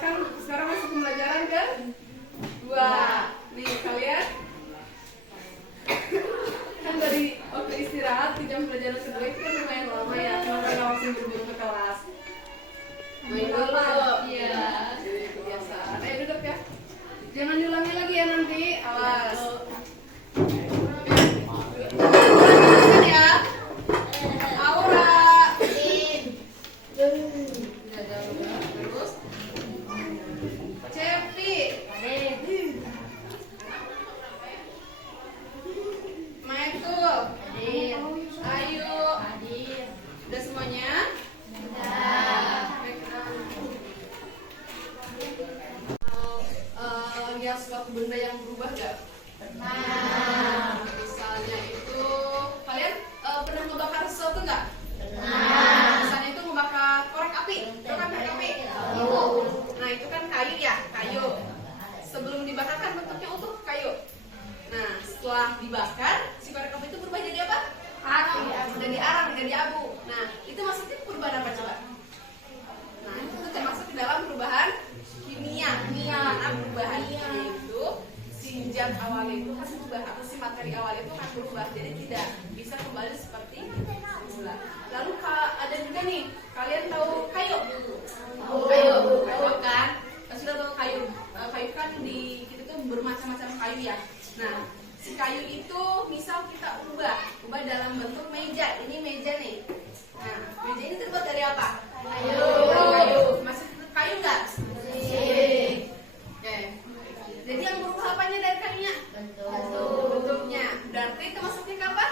kan sekarang masuk pembelajaran ke 2. Nih kalian kan dari waktu istirahat di jam pelajaran kedua itu kan lumayan lama ya, kenapa nggak langsung buru-buru ke kelas? Main dulu. Iya. Jadi kebiasaan. Ayo duduk ya. Jangan diulangi lagi ya nanti. Awas. Ya. Aura. Terus. Cepi. Michael. Ayu. Udah semuanya? Lihat suatu benda yang berubah gak? Misalnya itu kalian pernah ngebakar sesuatu nggak? Misalnya itu ngebakar korek api, itu kan korek api. Nah itu kan kayu ya, kayu. Sebelum dibakar kan bentuknya utuh kayu. Nah setelah dibakar si korek api itu berubah jadi apa? Arang, jadi arang, jadi abu. Nah itu maksudnya perubahan apa coba? Nah itu termasuk di dalam perubahan kimia. Karena perubahan kimia itu si zat awalnya itu kan berubah, atau si materi awalnya itu kan berubah, jadi tidak bisa kembali seperti semula. Lalu ada juga nih, kalian tahu kayu? Kayu kan? Sudah tahu kayu? Kayu kan di kita tuh bermacam-macam kayu ya. Nah si kayu itu misal kita ubah dalam bentuk meja. Ini meja nih. Nah meja ini terbuat dari apa? Kayu. Masih kayu nggak? Oke. Jadi yang berubah apanya dari kayunya? Bentuknya. Berarti itu masuknya ke apa?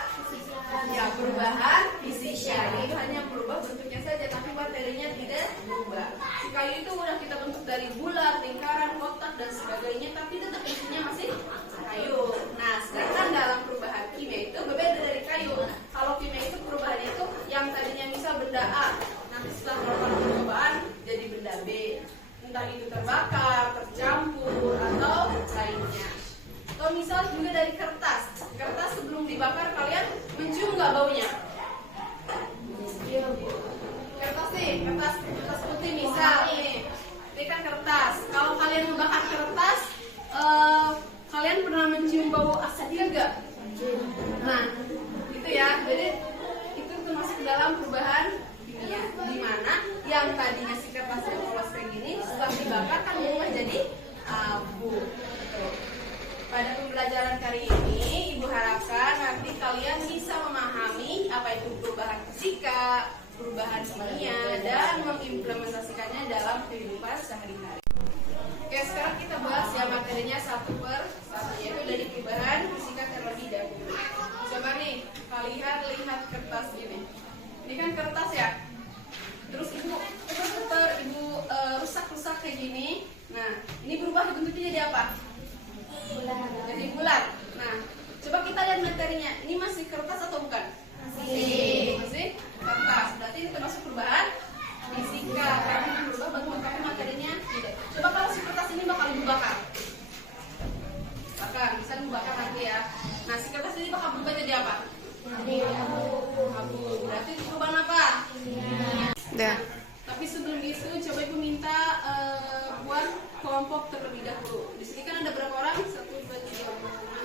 Ya, perubahan fisika. Itu hanya berubah bentuknya saja, tapi materinya tidak berubah. Si kayu itu udah kita bentuk dari bulat, lingkaran, kotak dan sebagainya, tapi tetap isinya masih kayu. Nah, sedangkan dalam perubahan kimia itu berbeda dari kayu. Kalau kimia itu perubahannya itu yang tadinya misal benda A, nanti setelah melakukan percobaan jadi benda B. Entah itu terbakar, tercampur, atau lainnya. Atau misal juga dari kertas. Kertas sebelum dibakar kalian mencium nggak baunya? Kertas nih, kertas putih misal ini kan kertas. Kalau kalian membakar kertas, kalian pernah mencium bau asadia nggak? Nah, gitu ya. Jadi itu termasuk dalam perubahan kimia, di mana yang tadinya si kertasnya polos kayak gini setelah dibakar kan berubah jadi abu. Pada pembelajaran kali ini Ibu harapkan nanti kalian bisa memahami apa itu perubahan fisika, perubahan kimia, dan mengimplementasikannya dalam kehidupan sehari-hari. Oke, sekarang kita bahas ya materinya satu per satu, yaitu dari perubahan fisika terlebih dahulu. Coba nih kalian lihat kertas ini. Ini kan kertas ya. Terus ibu rusak kayak gini. Nah, ini berubah bentuknya jadi apa? Jadi bulat. Nah, coba kita lihat materinya. Ini masih kertas atau bukan? Masih kertas. Berarti ini termasuk perubahan fisika. Karena berubah bentuk tapi materinya tidak. Coba kalau si kertas ini bakal dibakar. Bisa dibakar nanti ya. Nah, si kertas ini bakal berubah jadi apa? Abu. Berarti perubahan apa? Nah, tapi sebelum itu coba ibu minta buat kelompok terlebih dahulu. Di sini kan ada berapa orang? 1, 2, 3, 4, 5,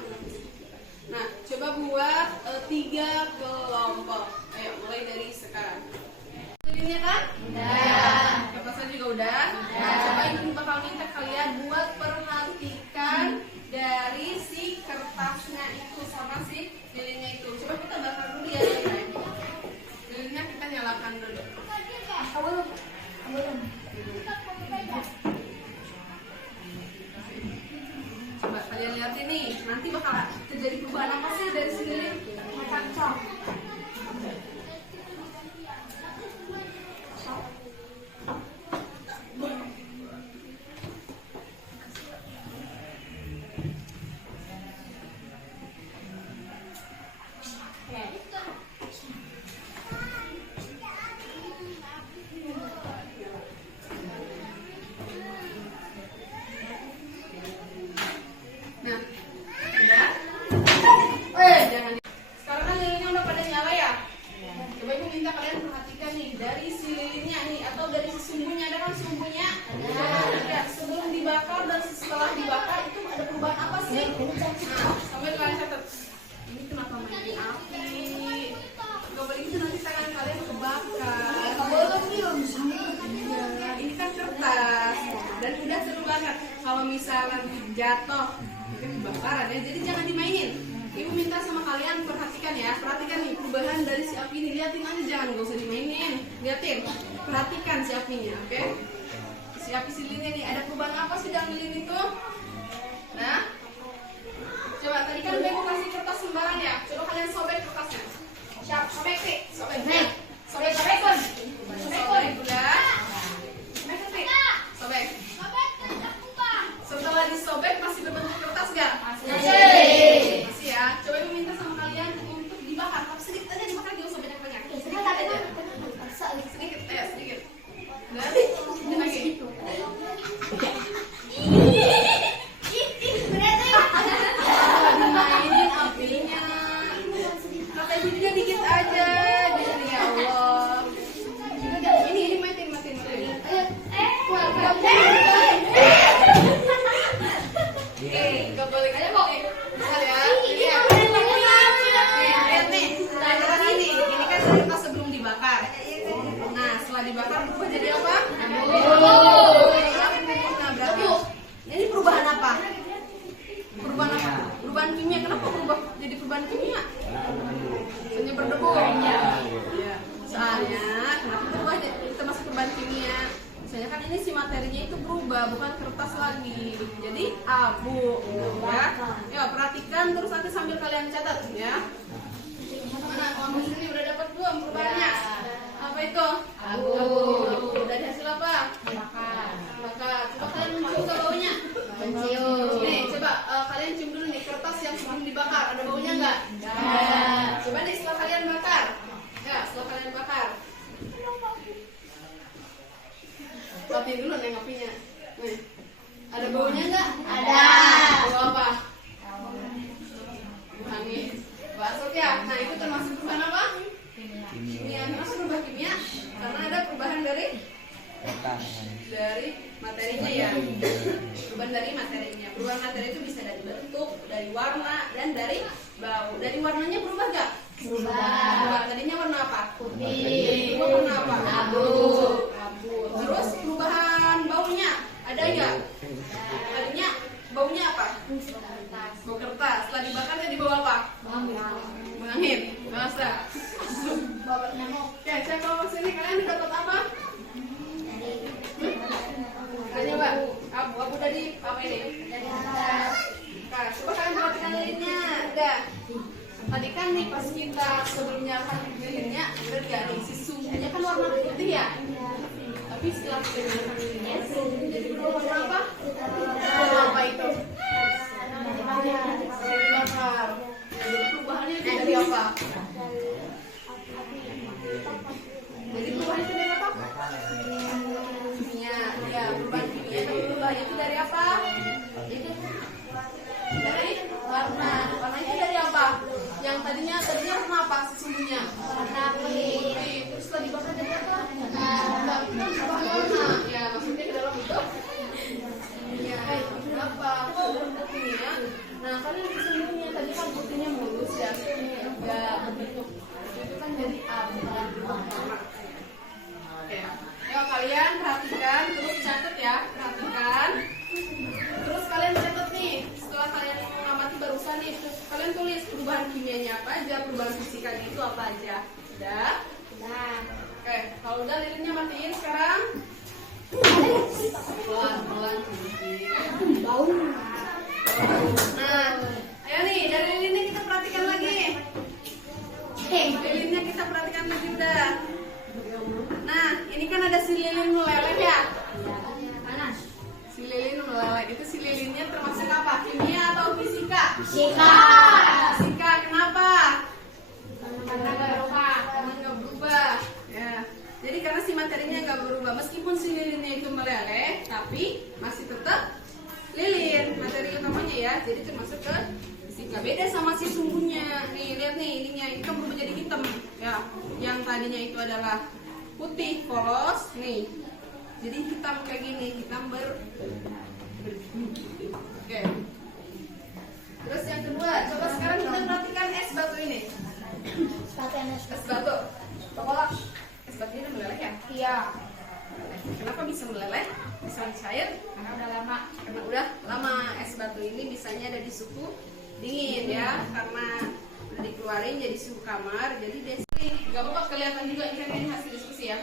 6. Nah, coba buat 3 kelompok. Ayo, mulai dari sekarang. Ini kan? Udah. Kertasnya juga udah. Nah, coba ibu bakal minta kalian buat perhatikan dari si kertasnya itu sama si lilinnya itu. Coba kita bakar dulu ya. Lilinnya kita nyalakan dulu. Coba kalian lihat ini, nanti bakal terjadi perubahan apa sih dari sini? Kacau. Nah, udah. Kalau misalnya jatuh itu kebakaran ya, jadi jangan dimainin. Ibu minta sama kalian perhatikan ya, perhatikan nih perubahan dari si api ini, liatin aja, jangan gak usah dimainin, liatin, perhatikan si apinya, oke? Si api si lilin nih, ada perubahan apa sih dalam lilin itu? Nah, coba tadi kan Bego kasih kertas lembaran ya, coba kalian sobek kertasnya. Siap, sobek sih, sobek nih, sobek, sobek udah, sobek. Setelah disobek masih berbentuk kertas gak? Masih ya. Coba ibu minta sama kalian untuk dibakar, tapi sedikit aja dibakar, gak usah banyak-banyak. Sedikit aja. Sedikit, sedikit. Dan lagi. Dimainin apinya. Kata ibunya dikit aja. Jadi ya Allah. Ini matiin. Gak boleh aja kok. Bentar ya. Lihat nih. Nah, ini kan kertas sebelum dibakar. Nah, setelah dibakar berubah jadi apa? Nah, berarti ini perubahan apa? Perubahan kimia. Kenapa berubah jadi perubahan kimia? Soalnya berdebu. Ya. Soalnya kenapa berubah kita masuk perubahan kimia? Misalnya kan ini si materinya itu berubah, bukan kertas lagi, jadi abu, ya. Ya perhatikan terus nanti sambil kalian catat, ya. Mana kamu sini udah dapat belum perubahannya? Apa itu? Abu. Dari hasil apa? Bakar. Coba kalian mencium ke baunya. Mencium. Nih, coba kalian cium dulu nih kertas yang sebelum dibakar, ada baunya nggak? Nggak. Coba deh setelah kalian bakar. Ya, setelah kalian bakar. Matiin dulu neng apinya. Nih. Ada baunya nggak? Ada. Bau apa? Wangi. Masuk ya. Nah, itu termasuk perubahan apa? Kimia. Kenapa berubah kimia? Karena ada perubahan dari materinya ya. Perubahan dari materinya. Perubahan materi itu bisa dari bentuk, dari warna, dan dari bau. Dari warnanya berubah nggak? Berubah. Tadinya warna apa? Putih. Warna apa? Abu. Terus perubahan baunya ada nggak? Tadinya baunya apa? Bau kertas. Setelah dibakar jadi bau apa? Mengangin. Masa? Oke, saya kalau sini kalian dapat apa? Tanya Mbak. Abu dari apa ini? Dari atas. Nah, coba kalian perhatikan lilinnya. Ada. Tadi kan nih pas kita sebelumnya kan lilinnya bener gak nih? Si sumbunya kan warna putih ya? Tapi setelah kita gunakan lilinnya jadi berubah warna apa? Warna apa itu? Jadi bakar. Jadi perubahannya itu dari apa? Jadi perubahannya itu dari apa? Kimia. Ya, perubahan kimia. Tapi perubahannya itu dari apa? Dari warna. Warnanya dari apa? Yang tadinya warna apa sesungguhnya? Warna putih. Terus setelah dibakar jadi apa? Warna. Ya, maksudnya ke dalam itu. Ya, berapa? Bentuk kimia. Nah, kalian sesungguhnya tadi kan putihnya mulus ya. Enggak berbentuk. Itu kan jadi abu. Oke. Ayo kalian perhatikan, terus catat ya, perhatikan. Terus kalian catat nih, setelah kalian mengamati barusan nih, kalian tulis perubahan kimianya apa aja, perubahan fisikanya itu apa aja. Udah? Udah. Oke, kalau udah lilinnya matiin sekarang. Pelan-pelan. Bau. Nah, ayo nih, dari lilinnya kita perhatikan lagi. Lilinnya kita perhatikan lagi udah. Nah, ini kan ada si lilin meleleh ya. Panas. Si lilin meleleh itu si lilinnya termasuk apa? Kimia atau fisika? Fisika. Fisika. Kenapa? Karena nggak berubah. Ya. Jadi karena si materinya nggak berubah, meskipun si lilinnya itu meleleh, tapi masih tetap lilin materi utamanya ya. Jadi termasuk ke fisika. Beda sama si sumbunya. Nih lihat nih, ininya itu kan berubah jadi hitam. Ya, yang tadinya itu adalah putih polos nih. Jadi hitam kayak gini, hitam Oke. Terus yang kedua, coba sekarang kita perhatikan es batu ini. Es batu. Tolak. Es batu ini meleleh ya? Iya. Kenapa bisa meleleh? Bisa cair? Karena udah lama karena udah lama. Es batu ini bisanya ada di suhu dingin ya, karena udah dikeluarin jadi suhu kamar, jadi dia sering. Gak apa-apa, kelihatan juga ini hasil diskusi ya.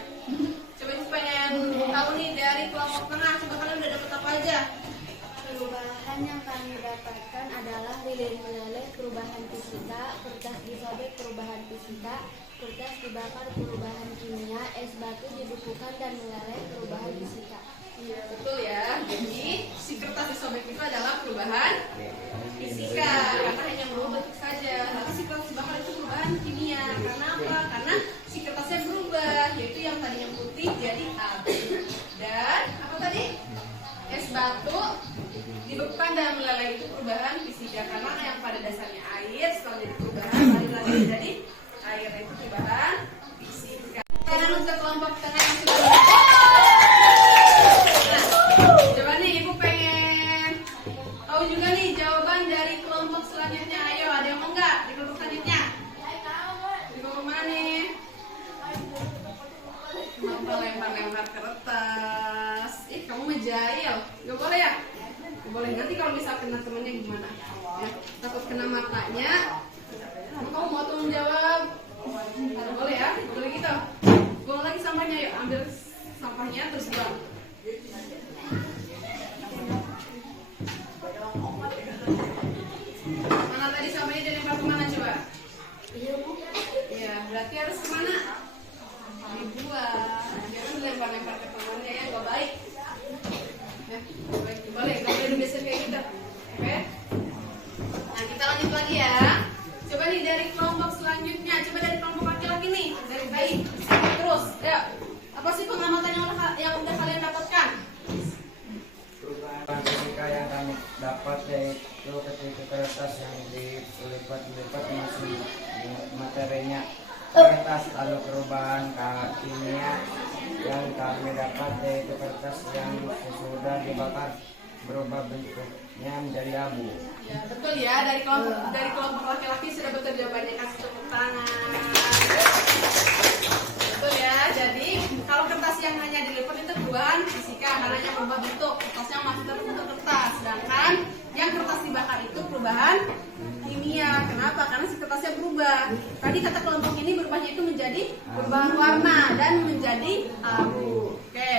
Coba pengen tahu nih dari kelompok tengah, coba kalian udah dapet apa aja? Perubahan yang kami dapatkan adalah lilin meleleh, perubahan fisika, kertas disobek, perubahan fisika, kertas dibakar, perubahan kimia, es batu dibukukan dan meleleh, perubahan fisika. Iya betul ya. Jadi si kertas disobek itu adalah perubahan fisika karena hanya merubah bentuk saja. Tapi si kertas dibakar itu perubahan kimia. Karena apa? Karena si kertasnya berubah, yaitu yang tadinya putih jadi abu. Dan apa tadi? Es batu dibekukan dan meleleh itu perubahan fisika karena yang pada dasarnya air setelah jadi perubahan balik lagi jadi air, itu perubahan fisika. Kalian untuk kelompok tengah yang sudah coba nih ibu pengen tahu juga nih jawaban dari kelompok selanjutnya. Ayo, ada yang mau nggak di kelompok selanjutnya? Di kelompok mana nih? Mau lempar-lempar kertas. Kamu menjahil, nggak boleh ya? Nggak boleh, nanti kalau bisa kena temennya gimana? Ya, takut kena matanya. Kamu mau tolong jawab? Nggak boleh ya? Nggak boleh gitu. Buang lagi sampahnya, yuk ambil sampahnya terus buang. Mana tadi sampahnya dilempar kemana coba? Iya, berarti harus kemana? Dibuang. Jangan dilempar-lempar ke temannya ya, nggak baik. Ya, boleh, nggak boleh dibiasain kayak gitu. Oke? Nah, kita lanjut lagi ya. Coba nih dari kelompok selanjutnya, coba dari kelompok laki-laki nih, dari bayi. Terus, ya. Apa sih pengamatan yang udah kalian dapatkan? Perubahan fisika yang kami dapat yaitu ketika kertas yang dilipat-lipat masih materinya kertas, lalu perubahan kimia yang kami dapat yaitu kertas yang sesudah dibakar berubah bentuknya menjadi abu. Ya, betul ya, dari kelompok laki-laki sudah betul jawabannya, kasih tepuk tangan. Betul ya, jadi kalau kertas yang hanya dilipat itu perubahan fisika karena hanya berubah bentuk, kertasnya masih terbentuk kertas. Sedangkan yang kertas dibakar itu perubahan kimia. Kenapa? Karena si kertasnya berubah. Tadi kata kelompok ini berubahnya itu menjadi perubahan warna dan menjadi abu. Oke,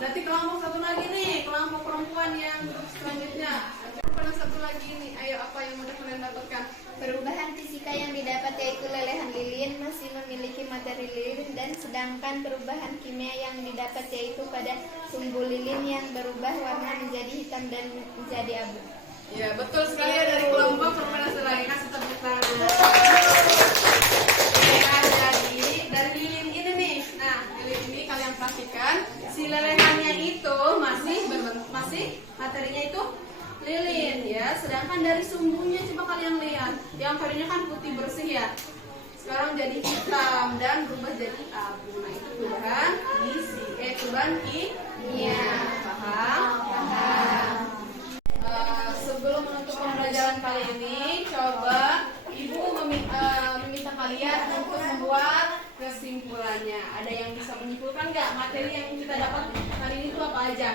berarti kelompok satu lagi nih, kelompok perempuan yang selanjutnya. Kelompok satu lagi nih, ayo apa yang udah kalian dapatkan? Perubahan fisika yang didapat yaitu lelehan lilin masih memiliki materi lilin, dan sedangkan perubahan kimia yang didapat yaitu pada sumbu lilin yang berubah warna menjadi hitam dan menjadi abu. Ya, betul sekali ya dari kelompok perempuan laki-laki, kasih tepuk tangan. Ya, jadi dari lilin ini nih, nah lilin ini kalian perhatikan, si lelehannya itu masih materinya itu lilin ya, sedangkan dari sumbunya coba kalian lihat, yang tadinya kan putih bersih ya, sekarang jadi hitam dan berubah jadi abu. Nah itu perubahan perubahan kimia. Paham? Paham. Sebelum menutup pembelajaran kali ini, coba ibu meminta kalian untuk membuat kesimpulannya. Ada yang bisa menyimpulkan nggak materi yang kita dapat hari ini itu apa aja?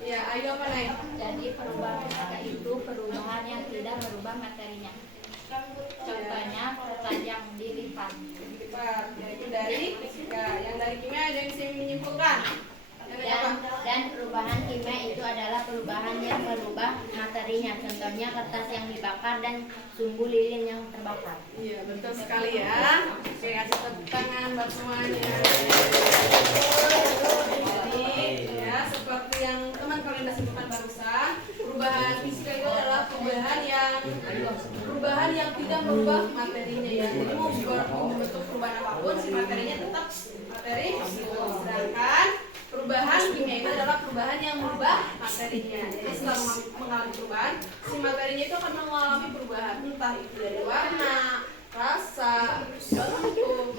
Ya, ayo apa nih? Jadi perubahan fisika itu perubahan yang tidak merubah materinya. Contohnya kertas yang dilipat. Yaitu dari fisika. Yang dari kimia ada yang bisa menyimpulkan. Dan perubahan kimia itu adalah perubahan yang merubah materinya. Contohnya kertas yang dibakar dan sumbu lilin yang terbakar. Iya, betul sekali ya. Oke, kasih tepuk tangan buat semuanya. Jadi, ya seperti yang teman kalian sudah sebutkan barusan, perubahan fisika itu adalah perubahan yang tidak merubah materinya ya. Jadi mau membentuk perubahan apapun, si materinya tetap materi itu. Sedangkan perubahan kimia itu adalah perubahan yang merubah materinya. Jadi setelah mengalami perubahan, si materinya itu akan mengalami perubahan, entah itu dari warna, rasa, bentuk,